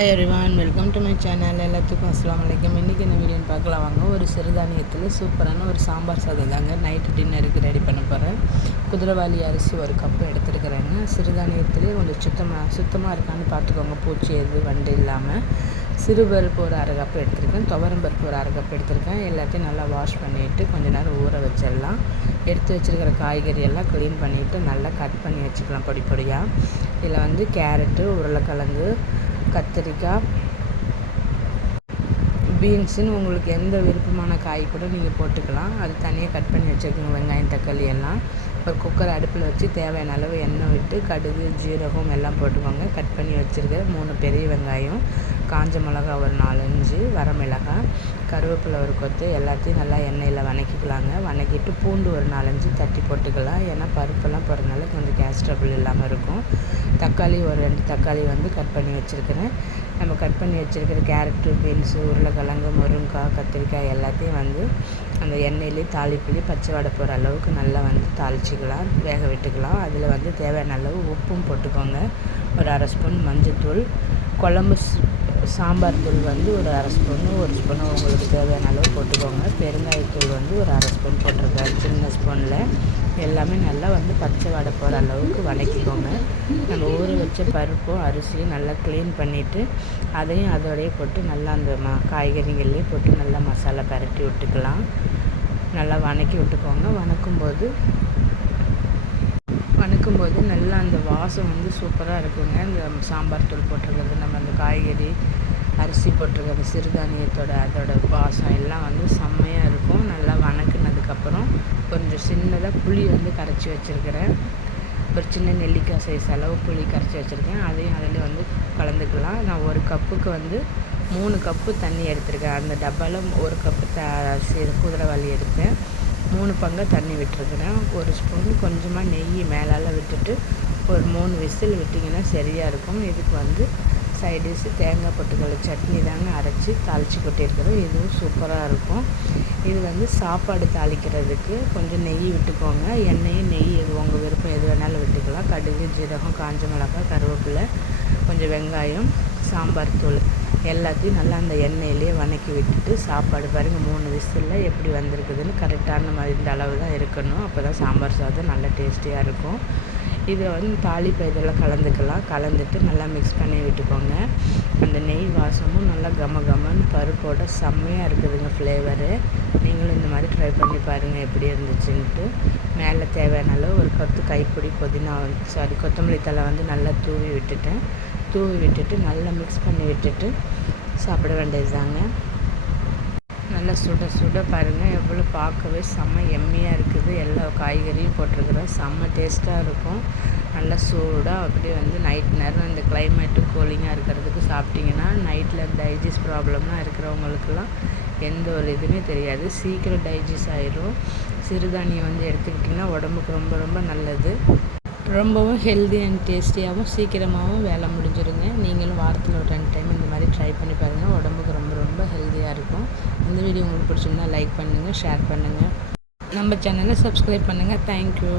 Hi everyone welcome to my channel எல்லாத்துக்கும் அஸ்லாம் வலைக்கம் இன்றைக்கி என்ன வீடியோன்னு பார்க்கலாம். வாங்க ஒரு சிறுதானியத்தில் சூப்பரான ஒரு சாம்பார் சாதம் தாங்க. நைட்டு டின்னருக்கு ரெடி பண்ண போகிறேன் குதிரைவாளி அரிசி ஒரு கப்பு எடுத்துருக்குறேங்க. சிறுதானியத்துலேயே கொஞ்சம் சுத்தமாக சுத்தமாக இருக்கான்னு பார்த்துக்கோங்க. பூச்சி எது வண்டு இல்லாமல் சிறுபருப்பு ஒரு அரை கப்பு எடுத்திருக்கேன். துவரம் பருப்பு ஒரு அரை கப்பு எடுத்திருக்கேன். எல்லாத்தையும் நல்லா வாஷ் பண்ணிவிட்டு கொஞ்ச நேரம் ஊற வச்சிடலாம். எடுத்து வச்சுருக்கிற காய்கறி எல்லாம் க்ளீன் பண்ணிவிட்டு நல்லா கட் பண்ணி வச்சுக்கலாம் பொடி பொடியாக இதில் வந்து கேரட்டு உருளைக்கிழங்கு கத்திரிக்காய் பீன்ஸுன்னு உங்களுக்கு எந்த விருப்பமான காய் கூட நீங்கள் போட்டுக்கலாம். அது தனியாக கட் பண்ணி வச்சுக்கோங்க வெங்காயம் தக்காளி எல்லாம். அப்புறம் குக்கர் அடுப்பில் வச்சு தேவையான அளவு எண்ணெய் விட்டு கடுகு ஜீரகம் எல்லாம் போட்டுக்கோங்க. கட் பண்ணி வச்சுருக்க மூணு பெரிய வெங்காயம் காஞ்ச மிளகா ஒரு நாலஞ்சு வரமிளகாய் கருவேப்பிலை ஒரு கொத்து எல்லாத்தையும் நல்லா எண்ணெயில் வணக்கிக்கலாங்க. வணக்கிட்டு பூண்டு ஒரு நாலஞ்சு தட்டி போட்டுக்கலாம். ஏன்னா பருப்பெல்லாம் போடுறதுனால கொஞ்சம் கேஸ் ட்ரபிள் இல்லாமல் இருக்கும். தக்காளி ஒரு ரெண்டு தக்காளி வந்து கட் பண்ணி வச்சுருக்கிறேன். நம்ம கட் பண்ணி வச்சுருக்கிற கேரட்டு பீன்ஸு உருளைக்கிழங்கு முருங்கைக்காய் கத்திரிக்காய் எல்லாத்தையும் வந்து அந்த எண்ணெயிலே தாளிப்புலேயே பச்சை வடை போகிற அளவுக்கு நல்லா வந்து தாளிச்சிக்கலாம் வேக விட்டுக்கலாம். அதில் வந்து தேவையான அளவு உப்பும் போட்டுக்கோங்க. ஒரு அரை ஸ்பூன் மஞ்சத்தூள். குழம்பு சாம்பார் தூள் வந்து ஒரு அரை ஸ்பூனு ஒரு ஸ்பூனு உங்களுக்கு தேவையான அளவு போட்டுக்கோங்க. பெருங்காயத்தூள் வந்து ஒரு அரை ஸ்பூன் போட்டிருக்கேன் சின்ன ஸ்பூனில். எல்லாமே நல்லா வந்து பச்சை வடை போகிற அளவுக்கு வதக்கிக்கோங்க. நம்ம ஊற வச்ச பருப்பும் அரிசியும் நல்லா க்ளீன் பண்ணிவிட்டு அதையும் அதோடையே போட்டு நல்லா அந்த ம காய்கறிகள்லேயே போட்டு நல்லா மசாலா பரட்டி விட்டுக்கலாம். நல்லா வணக்கி விட்டுக்கோங்க. வணக்கும்போது வணக்கும்போது நல்லா அந்த வாசம் வந்து சூப்பராக இருக்குங்க. இந்த சாம்பார் தூள் போட்டிருக்கிறது நம்ம அந்த காய்கறி அரிசி போட்டிருக்கிறது சிறுதானியத்தோட அதோட வாசம் எல்லாம் வந்து செம்ம கொஞ்சம் சின்னதாக புளி வந்து கரைச்சி வச்சுருக்கிறேன். ஒரு சின்ன நெல்லிக்காய் சைஸ் அளவு புளி கரைச்சி வச்சுருக்கேன். அதையும் அதில் வந்து கலந்துக்கலாம். நான் ஒரு கப்புக்கு வந்து மூணு கப்பு தண்ணி எடுத்திருக்கேன். அந்த டப்பாவில் ஒரு கப்பு த குதிரைவாளி எடுத்தேன். மூணு பங்கு தண்ணி விட்டுருக்குறேன். ஒரு ஸ்பூன் கொஞ்சமாக நெய் மேலால் விட்டுட்டு ஒரு மூணு விசில் விட்டிங்கன்னா சரியாக இருக்கும். இதுக்கு வந்து சைடிஷு தேங்காய் பொட்டுக்கடலை சட்னி தாங்க அரைச்சி தாளித்து கொட்டியிருக்கிறோம். இதுவும் சூப்பராக இருக்கும். இது வந்து சாப்பாடு தாளிக்கிறதுக்கு கொஞ்சம் நெய் விட்டுக்கோங்க. எண்ணெயும் நெய் எது உங்கள் விருப்பம் எது வேணாலும் விட்டுக்கலாம். கடுகு ஜீரகம் காஞ்ச மிளகாய் கருவேப்பிலை கொஞ்சம் வெங்காயம் சாம்பார் தூள் எல்லாத்தையும் நல்லா அந்த எண்ணெயிலே வதக்கி விட்டுட்டு சாப்பாடு பாருங்கள் மூணு விசிலில் எப்படி வந்திருக்குதுன்னு கரெக்டான மாதிரி இந்த அளவு தான் இருக்கணும். அப்போ தான் சாம்பார் சாதம் நல்லா டேஸ்டியாக இருக்கும். இதை வந்து தாளிப்பு இதெல்லாம் கலந்துக்கலாம். கலந்துட்டு நல்லா மிக்ஸ் பண்ணி விட்டுக்கோங்க. அந்த நெய் வாசமும் நல்லா கம கமன்னு பருப்போட செம்மையாக இருக்குதுங்க ஃப்ளேவரு நீங்களும் இந்த மாதிரி ட்ரை பண்ணி பாருங்கள் எப்படி இருந்துச்சுன்ட்டு. மேலே தேவையான அளவு ஒரு கொத்து கைப்பிடி புதினா சாரி கொத்தமல்லி தலை வந்து நல்லா தூவி விட்டுட்டேன். தூவி விட்டுட்டு நல்லா மிக்ஸ் பண்ணி விட்டுட்டு சாப்பிட வேண்டியது தாங்க நல்லா சுட சுட பாருங்கள் எவ்வளோ பார்க்கவே செம்ம எம்மியாக இருக்குது. எல்லா காய்கறியும் போட்டிருக்குறோம். செம்ம டேஸ்ட்டாக இருக்கும். நல்லா சூடாக அப்படியே வந்து நைட் நேரம் இந்த கிளைமேட்டு கூலிங்காக இருக்கிறதுக்கு சாப்பிட்டிங்கன்னா நைட்டில் டைஜஸ்ட் ப்ராப்ளம்லாம் இருக்கிறவங்களுக்கெல்லாம் எந்த ஒரு இதுவுமே தெரியாது. சீக்கிரம் டைஜஸ்ட் ஆகிடும் சிறுதானியம் வந்து எடுத்துக்கிட்டிங்கன்னா உடம்புக்கு ரொம்ப ரொம்ப நல்லது. ரொம்பவும் ஹெல்தி அண்ட் டேஸ்டியாகவும் சீக்கிரமாகவும் வேலை முடிஞ்சிருங்க. நீங்களும் வாரத்தில் ஒரு ரெண்டு டைம் இந்த மாதிரி ட்ரை பண்ணி பாருங்கள் உடம்புக்கு ரொம்ப ரொம்ப இந்த வீடியோ உங்களுக்கு பிடிச்சிருந்தா லைக் பண்ணுங்கள் ஷேர் பண்ணுங்கள் நம்ம சேனலை சப்ஸ்கிரைப் பண்ணுங்கள் தேங்க்யூ